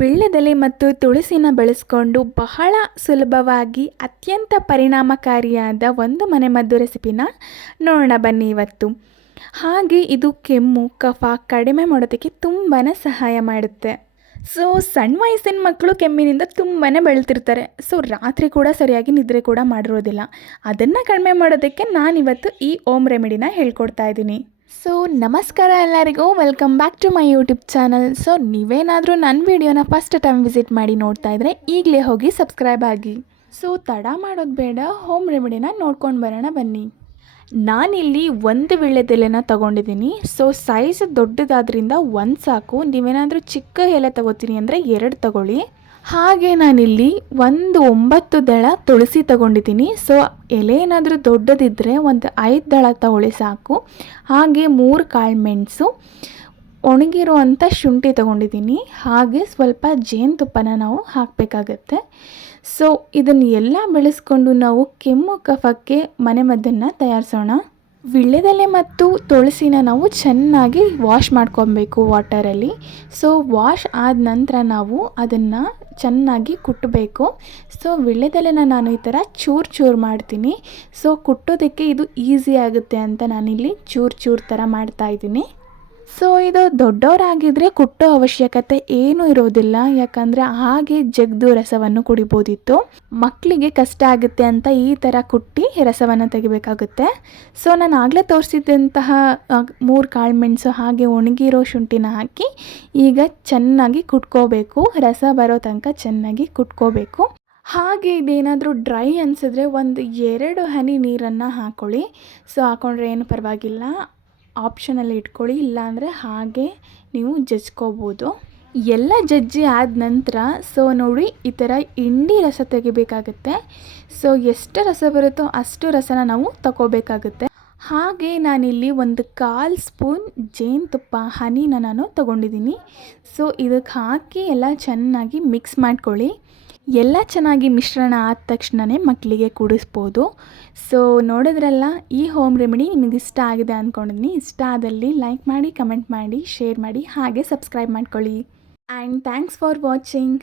ವೀಳ್ಯದೆಲೆ ಮತ್ತು ತುಳಸಿನ ಬಳಸ್ಕೊಂಡು ಬಹಳ ಸುಲಭವಾಗಿ ಅತ್ಯಂತ ಪರಿಣಾಮಕಾರಿಯಾದ ಒಂದು ಮನೆಮದ್ದು ರೆಸಿಪಿನ ನೋಡೋಣ ಬನ್ನಿ ಇವತ್ತು. ಹಾಗೆ ಇದು ಕೆಮ್ಮು, ಕಫ ಕಡಿಮೆ ಮಾಡೋದಕ್ಕೆ ತುಂಬಾ ಸಹಾಯ ಮಾಡುತ್ತೆ. ಸೊ ಸಣ್ಣ ವಯಸ್ಸಿನ ಮಕ್ಕಳು ಕೆಮ್ಮಿನಿಂದ ತುಂಬಾ ಬೆಳ್ತಿರ್ತಾರೆ. ಸೊ ರಾತ್ರಿ ಕೂಡ ಸರಿಯಾಗಿ ನಿದ್ರೆ ಕೂಡ ಮಾಡಿರೋದಿಲ್ಲ. ಅದನ್ನು ಕಡಿಮೆ ಮಾಡೋದಕ್ಕೆ ನಾನಿವತ್ತು ಈ ಓಮ್ ರೆಮಿಡಿನ ಹೇಳ್ಕೊಡ್ತಾ ಇದ್ದೀನಿ. ಸೊ ನಮಸ್ಕಾರ ಎಲ್ಲರಿಗೂ. Welcome back to my YouTube channel so ನೀವೇನಾದರೂ ನನ್ನ ವಿಡಿಯೋನ ಫಸ್ಟ್ ಟೈಮ್ ವಿಸಿಟ್ ಮಾಡಿ ನೋಡ್ತಾ ಇದ್ದರೆ ಈಗಲೇ ಹೋಗಿ ಸಬ್ಸ್ಕ್ರೈಬ್ ಆಗಿ. ಸೊ ತಡ ಮಾಡೋದು ಬೇಡ. ಹೋಮ್ ರೆಮಿಡಿನ ನೋಡ್ಕೊಂಡು ಬರೋಣ ಬನ್ನಿ. ನಾನಿಲ್ಲಿ ಒಂದು ವೀಳ್ಯದೆಲೆನ ತಗೊಂಡಿದ್ದೀನಿ. ಸೊ ಸೈಜ್ ದೊಡ್ಡದಾದ್ರಿಂದ ಒಂದು ಸಾಕು. ನೀವೇನಾದರೂ ಚಿಕ್ಕ ಎಲೆ ತಗೋತೀನಿ ಅಂದರೆ ಎರಡು ತಗೊಳ್ಳಿ. ಹಾಗೆ ನಾನಿಲ್ಲಿ ಒಂದು ಒಂಬತ್ತು ದಳ ತುಳಸಿ ತಗೊಂಡಿದ್ದೀನಿ. ಸೊ ಎಲೆ ಏನಾದರೂ ದೊಡ್ಡದಿದ್ದರೆ ಒಂದು ಐದು ದಳ ತಗೊಳ್ಳಿ ಸಾಕು. ಹಾಗೆ ಮೂರು ಕಾಳು ಮೆಣಸು ಒಣಗಿರುವಂಥ ಶುಂಠಿ ತಗೊಂಡಿದ್ದೀನಿ. ಹಾಗೆ ಸ್ವಲ್ಪ ಜೇನುತುಪ್ಪನ ನಾವು ಹಾಕಬೇಕಾಗತ್ತೆ. ಸೊ ಇದನ್ನು ಎಲ್ಲ ಬೆಳೆಸ್ಕೊಂಡು ನಾವು ಕೆಮ್ಮು ಕಫಕ್ಕೆ ಮನೆಮದ್ದನ್ನು ತಯಾರಿಸೋಣ. ವೀಳ್ಯದೆಲೆ ಮತ್ತು ತುಳಸಿನ ನಾವು ಚೆನ್ನಾಗಿ ವಾಶ್ ಮಾಡ್ಕೊಬೇಕು ವಾಟರಲ್ಲಿ ಸೊ ವಾಶ್ ಆದ ನಂತರ ನಾವು ಅದನ್ನು ಚೆನ್ನಾಗಿ ಕುಟ್ಟಬೇಕು ಸೊ ವೀಳ್ಯದೆಲೆನ ನಾನು ಈ ಥರ ಚೂರು ಚೂರು ಮಾಡ್ತೀನಿ. ಸೊ ಕುಟ್ಟೋದಕ್ಕೆ ಇದು ಈಸಿ ಆಗುತ್ತೆ ಅಂತ ನಾನಿಲ್ಲಿ ಚೂರು ಚೂರು ಥರ ಮಾಡ್ತಾಯಿದ್ದೀನಿ ಸೊ ಇದು ದೊಡ್ಡವರಾಗಿದ್ದರೆ ಕುಟ್ಟೋ ಅವಶ್ಯಕತೆ ಏನೂ ಇರೋದಿಲ್ಲ. ಯಾಕಂದರೆ ಹಾಗೆ ಜಗ್ದು ರಸವನ್ನು ಕುಡಿಬೋದಿತ್ತು. ಮಕ್ಕಳಿಗೆ ಕಷ್ಟ ಆಗುತ್ತೆ ಅಂತ ಈ ಥರ ಕುಟ್ಟಿ ರಸವನ್ನು ತೆಗಿಬೇಕಾಗುತ್ತೆ. ಸೊ ನಾನು ಆಗಲೇ ತೋರಿಸಿದಂತಹ ಮೂರು ಕಾಳು ಮೆಣಸು ಹಾಗೆ ಒಣಗಿರೋ ಶುಂಠಿನ ಹಾಕಿ ಈಗ ಚೆನ್ನಾಗಿ ಕುಟ್ಕೋಬೇಕು. ರಸ ಬರೋ ತನಕ ಚೆನ್ನಾಗಿ ಕುಟ್ಕೋಬೇಕು. ಹಾಗೆ ಇದೇನಾದರೂ ಡ್ರೈ ಅನಿಸಿದ್ರೆ ಒಂದು ಎರಡು ಹನಿ ನೀರನ್ನು ಹಾಕ್ಕೊಳ್ಳಿ ಸೊ ಹಾಕೊಂಡ್ರೆ ಏನು ಪರವಾಗಿಲ್ಲ. ಆಪ್ಷನಲ್ಲಿ ಇಟ್ಕೊಳ್ಳಿ, ಇಲ್ಲಾಂದರೆ ಹಾಗೆ ನೀವು ಜಜ್ಕೋಬೋದು. ಎಲ್ಲ ಜಜ್ಜಿ ಆದ ನಂತರ ಸೊ ನೋಡಿ, ಈ ಥರ ಇಂಡಿ ರಸ ತೆಗಿಬೇಕಾಗುತ್ತೆ. ಸೊ ಎಷ್ಟು ರಸ ಬರುತ್ತೋ ಅಷ್ಟು ರಸನ ನಾವು ತಗೋಬೇಕಾಗುತ್ತೆ. ಹಾಗೆ ನಾನಿಲ್ಲಿ ಒಂದು ಕಾಲು ಸ್ಪೂನ್ ಜೇನುತುಪ್ಪ, ಹನಿನ ನಾನು ತಗೊಂಡಿದ್ದೀನಿ. ಸೊ ಇದಕ್ಕೆ ಹಾಕಿ ಎಲ್ಲ ಚೆನ್ನಾಗಿ ಮಿಕ್ಸ್ ಮಾಡ್ಕೊಳ್ಳಿ. ಎಲ್ಲ ಚೆನ್ನಾಗಿ ಮಿಶ್ರಣ ಆದ ತಕ್ಷಣವೇ ಮಕ್ಕಳಿಗೆ ಕುಡಿಸ್ಬೋದು. ಸೊ ನೋಡಿದ್ರಲ್ಲ, ಈ ಹೋಮ್ ರೆಮಿಡಿ ನಿಮಗೆ ಇಷ್ಟ ಆಗಿದೆ ಅಂದ್ಕೊಂಡಿದ್ದೀನಿ ಇಷ್ಟ ಆದಲ್ಲಿ ಲೈಕ್ ಮಾಡಿ ಕಮೆಂಟ್ ಮಾಡಿ ಶೇರ್ ಮಾಡಿ, ಹಾಗೆ ಸಬ್ಸ್ಕ್ರೈಬ್ ಮಾಡ್ಕೊಳ್ಳಿ. And thanks for watching